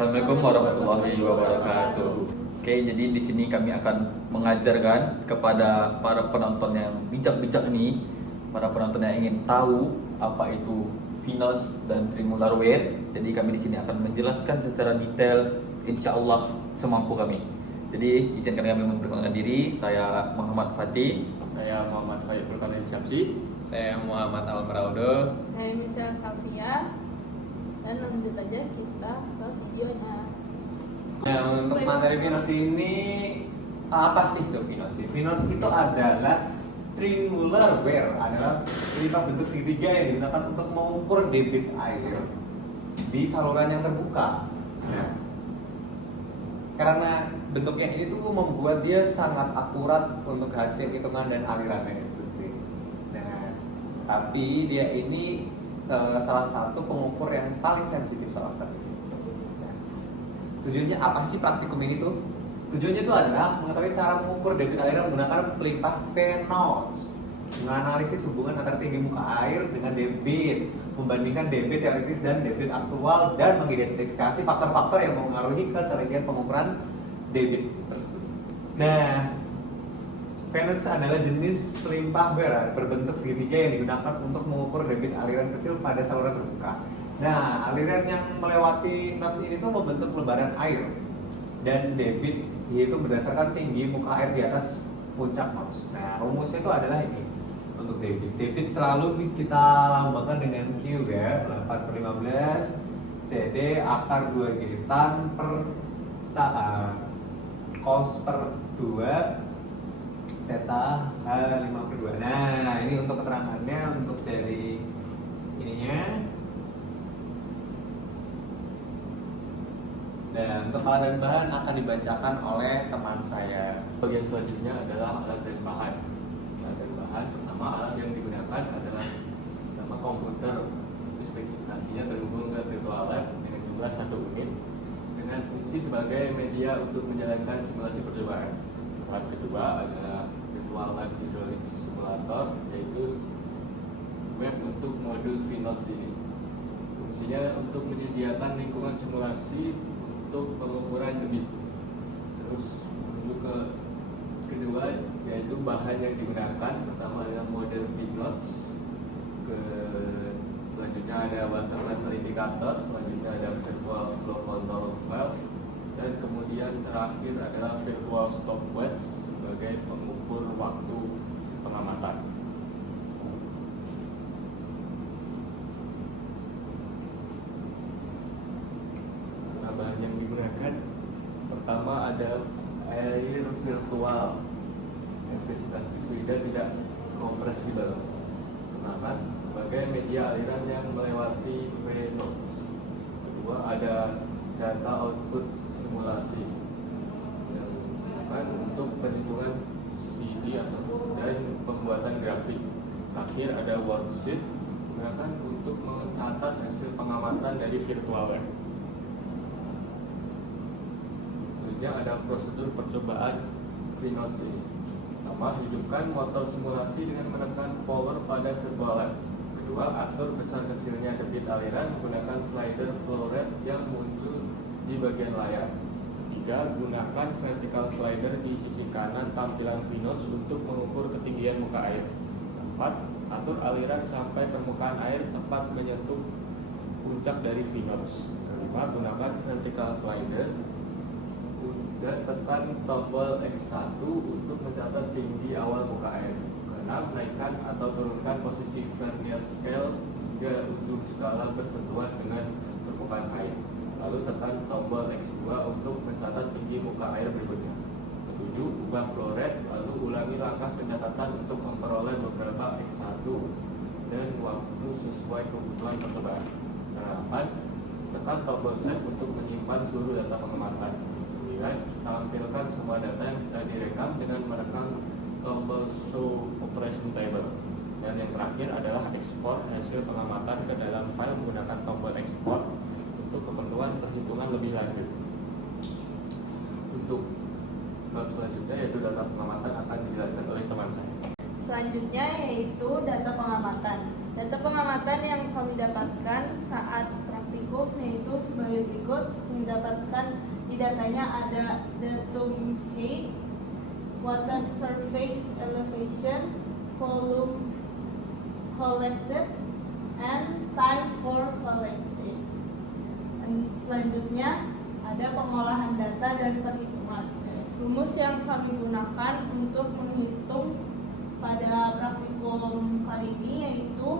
Assalamualaikum warahmatullahi wabarakatuh. Oke, jadi di sini kami akan mengajarkan kepada para penonton yang bijak-bijak ini, para penonton yang ingin tahu apa itu Finos dan Trimular Wear. Jadi kami di sini akan menjelaskan secara detail, insya Allah semampu kami. Jadi izinkan kami memperkenalkan diri. Saya Muhammad Fatih. Saya Muhammad Fayyul Qadri Syamsi. Saya Muhammad Almaraudo. Saya Michelle Safia. Dan lanjut aja kita ke videonya. Nah, untuk materi Finos ini apa sih itu Finos? Finos itu adalah triangular wear, adalah lima bentuk segitiga yang digunakan untuk mengukur debit air di saluran yang terbuka. Nah, karena bentuknya ini tuh membuat dia sangat akurat untuk hasil hitungan dan alirannya itu sendiri. Nah, tapi dia ini salah satu pengukur yang paling sensitif salah satu. Nah, tujuannya apa sih praktikum ini tuh? Tujuannya itu adalah mengetahui cara mengukur debit aliran menggunakan pelipah Finos, menganalisis hubungan antara tinggi muka air dengan debit, membandingkan debit teoritis dan debit aktual, dan mengidentifikasi faktor-faktor yang mempengaruhi ketelitian pengukuran debit tersebut. Nah, Finos adalah jenis pelimpah wear berbentuk segitiga yang digunakan untuk mengukur debit aliran kecil pada saluran terbuka. Nah, aliran yang melewati notes ini tuh membentuk lebaran air dan debit, yaitu berdasarkan tinggi muka air di atas puncak notes. Nah, rumusnya itu adalah ini untuk debit. Debit selalu kita lambangkan dengan Q ya, 8/15 CD akar 2 gitan per cos per 2 theta H5/2. Nah, ini untuk keterangannya, untuk dari ininya. Dan untuk alat dan bahan akan dibacakan oleh teman saya. Bagian selanjutnya adalah alat dan bahan. Alat dan bahan pertama, alat yang digunakan adalah pertama komputer. Spesifikasinya terhubung ke virtual lab dengan jumlah 1 unit dengan fungsi sebagai media untuk menjalankan simulasi percobaan. Alat kedua adalah virtual lab hydraulic simulator, yaitu web untuk modul Finos ini. Fungsinya untuk menyediakan lingkungan simulasi untuk pengukuran debit. Terus menuju ke kedua, yaitu bahan yang digunakan. Pertama adalah model Finos. Selanjutnya ada water level indicator. Selanjutnya ada virtual flow control valve. Dan kemudian terakhir adalah virtual stopwatch sebagai pengukur waktu pengamatan. Nah, bahan yang digunakan pertama ada air virtual yang spesifikasi fluida tidak kompresibel, gunakan sebagai media aliran yang melewati Finos. Kedua ada data output simulasi yang digunakan untuk perhitungan CD dan pembuatan grafik. Terakhir ada worksheet digunakan untuk mencatat hasil pengamatan dari virtual lab. Selanjutnya ada prosedur percobaan Finos ini. Pertama, hidupkan motor simulasi dengan menekan power pada virtual lab. Kedua, atur besar kecilnya debit aliran menggunakan slider flow rate yang muncul di bagian layar. Ketiga, gunakan vertical slider di sisi kanan tampilan Finos untuk mengukur ketinggian muka air. Keempat, atur aliran sampai permukaan air tepat menyentuh puncak dari Finos. Kelima, gunakan vertical slider dan tekan tombol X1 untuk mencatat tinggi awal muka air. Keenam, naikkan atau turunkan posisi vernier scale hingga ujung skala bersentuhan dengan permukaan air. Lalu tekan tombol X2 untuk mencatat tinggi muka air berikutnya. Ketujuh, ubah flow rate, lalu ulangi langkah pencatatan untuk memperoleh beberapa X1 dan waktu sesuai kebutuhan percobaan. Kedelapan, tekan tombol save untuk menyimpan seluruh data pengamatan. Kemudian, tampilkan semua data yang sudah direkam dengan menekan tombol show operation table. Dan yang terakhir adalah ekspor hasil pengamatan ke dalam file menggunakan tombol ekspor untuk keperluan perhitungan lebih lanjut. Untuk bab selanjutnya yaitu data pengamatan akan dijelaskan oleh teman saya. Selanjutnya yaitu data pengamatan. Data pengamatan yang kami dapatkan saat praktikum, yaitu sebagai berikut. Mendapatkan di datanya ada datum height, water surface elevation, volume collected, and time for collecting. Dan selanjutnya ada pengolahan data dan perhitungan. Rumus yang kami gunakan untuk menghitung pada praktikum kali ini yaitu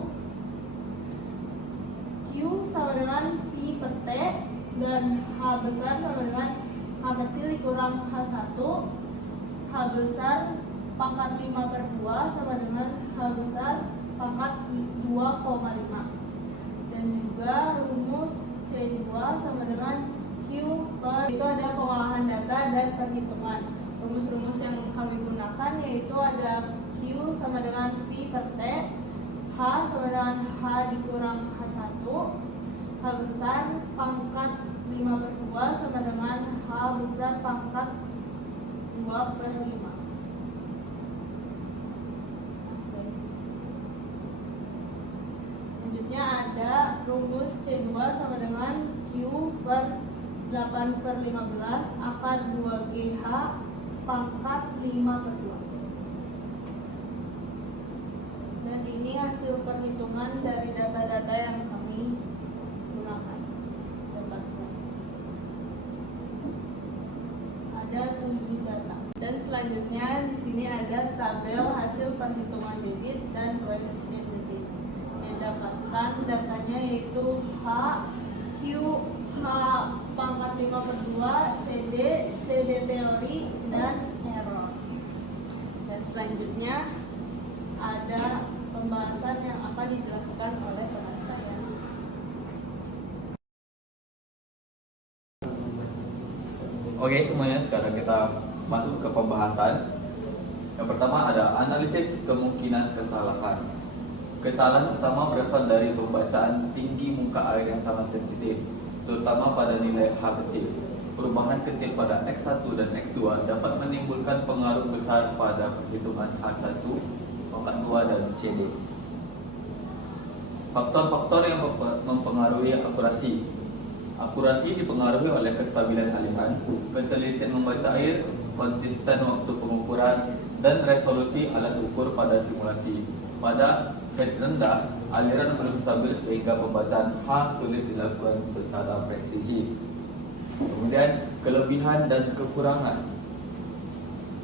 Q sama dengan V per T, dan H besar sama dengan H kecil dikurang H1, H besar pangkat 5 per 2 sama dengan H besar pangkat 2,5. Dan juga rumus C2 sama dengan Q per, itu ada pengolahan data dan perhitungan. Rumus-rumus yang kami gunakan yaitu ada Q sama dengan V per T, H sama dengan H dikurang H1, H besar pangkat 5 per 2 sama dengan H besar pangkat 2 per 5. Selanjutnya ada rumus C2 sama dengan Q per 8 per 15 akar 2GH pangkat 5 per 2. Dan ini hasil perhitungan dari data-data yang kami gunakan. Ada 7 data. Dan selanjutnya di sini ada tabel hasil perhitungan debit dan koefisien debit. Yang dapatkan datanya yaitu H, Q, H pangkat 5 per 2, CD teori, dan error. Dan selanjutnya ada pembahasan yang akan dijelaskan oleh teman saya. Oke semuanya, sekarang kita masuk ke pembahasan. Yang pertama ada analisis kemungkinan kesalahan. Kesalahan utama berasal dari pembacaan tinggi muka air yang sangat sensitif, terutama pada nilai H kecil. Perubahan kecil pada X1 dan X2 dapat menimbulkan pengaruh besar pada perhitungan H1, pangkat 2, dan CD. Faktor-faktor yang mempengaruhi akurasi. Akurasi dipengaruhi oleh kestabilan aliran, ketelitian membaca air, konsisten waktu pengukuran, dan resolusi alat ukur pada simulasi. Pada head rendah, aliran belum stabil sehingga pembacaan H sulit dilakukan secara presisi. Kemudian kelebihan dan kekurangan.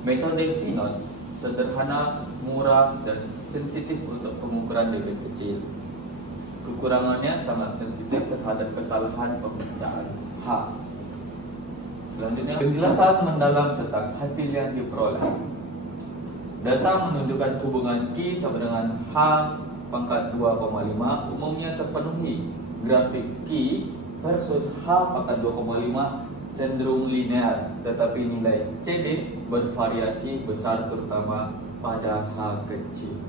Metode Finot sederhana, murah, dan sensitif untuk pengukuran debit kecil. Kekurangannya sangat sensitif terhadap kesalahan pembacaan H. Selanjutnya, penjelasan mendalam tentang hasil yang diperoleh. Data menunjukkan hubungan Q sama dengan H pangkat 2,5 umumnya terpenuhi. Grafik Q versus H pangkat 2,5 cenderung linear, tetapi nilai CD bervariasi besar terutama pada H kecil.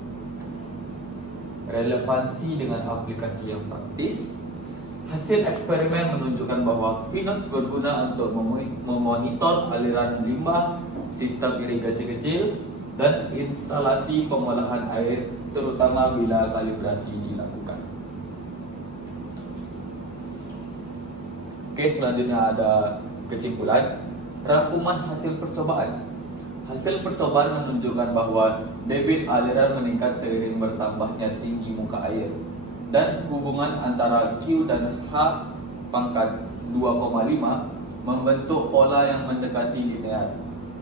Relevansi dengan aplikasi yang praktis. Hasil eksperimen menunjukkan bahwa Finot berguna untuk memonitor aliran limbah, sistem irigasi kecil, dan instalasi pengolahan air, terutama bila kalibrasi dilakukan. Oke, selanjutnya ada kesimpulan. Rangkuman hasil percobaan. Hasil percobaan menunjukkan bahwa debit aliran meningkat seiring bertambahnya tinggi muka air, dan hubungan antara Q dan H pangkat 2,5 membentuk pola yang mendekati linear.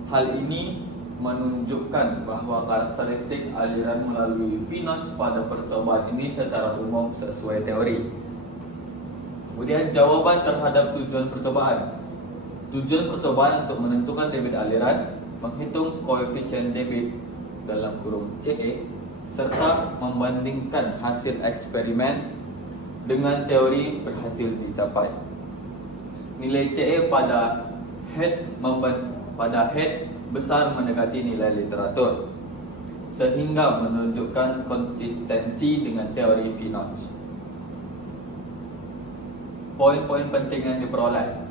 Hal ini menunjukkan bahwa karakteristik aliran melalui Finot pada percobaan ini secara umum sesuai teori. Kemudian jawaban terhadap tujuan percobaan. Tujuan percobaan untuk menentukan debit aliran, menghitung koefisien debit dalam kurung CE, serta membandingkan hasil eksperimen dengan teori berhasil dicapai. Nilai CE pada head besar mendekati nilai literatur, sehingga menunjukkan konsistensi dengan teori Finot. Poin-poin penting yang diperoleh.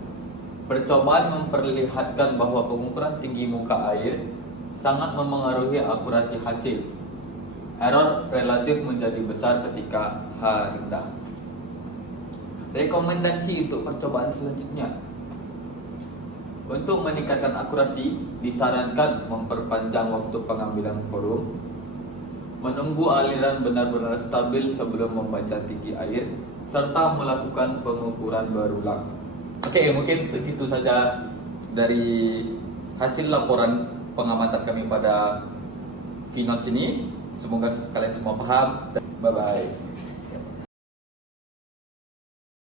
Percobaan memperlihatkan bahwa pengukuran tinggi muka air sangat memengaruhi akurasi hasil. Error relatif menjadi besar ketika H rendah. Rekomendasi untuk percobaan selanjutnya. Untuk meningkatkan akurasi, disarankan memperpanjang waktu pengambilan forum, menunggu aliran benar-benar stabil sebelum membaca tinggi air, serta melakukan pengukuran berulang. Oke, mungkin segitu saja dari hasil laporan pengamatan kami pada Vinotes ini. Semoga kalian semua paham. Bye-bye.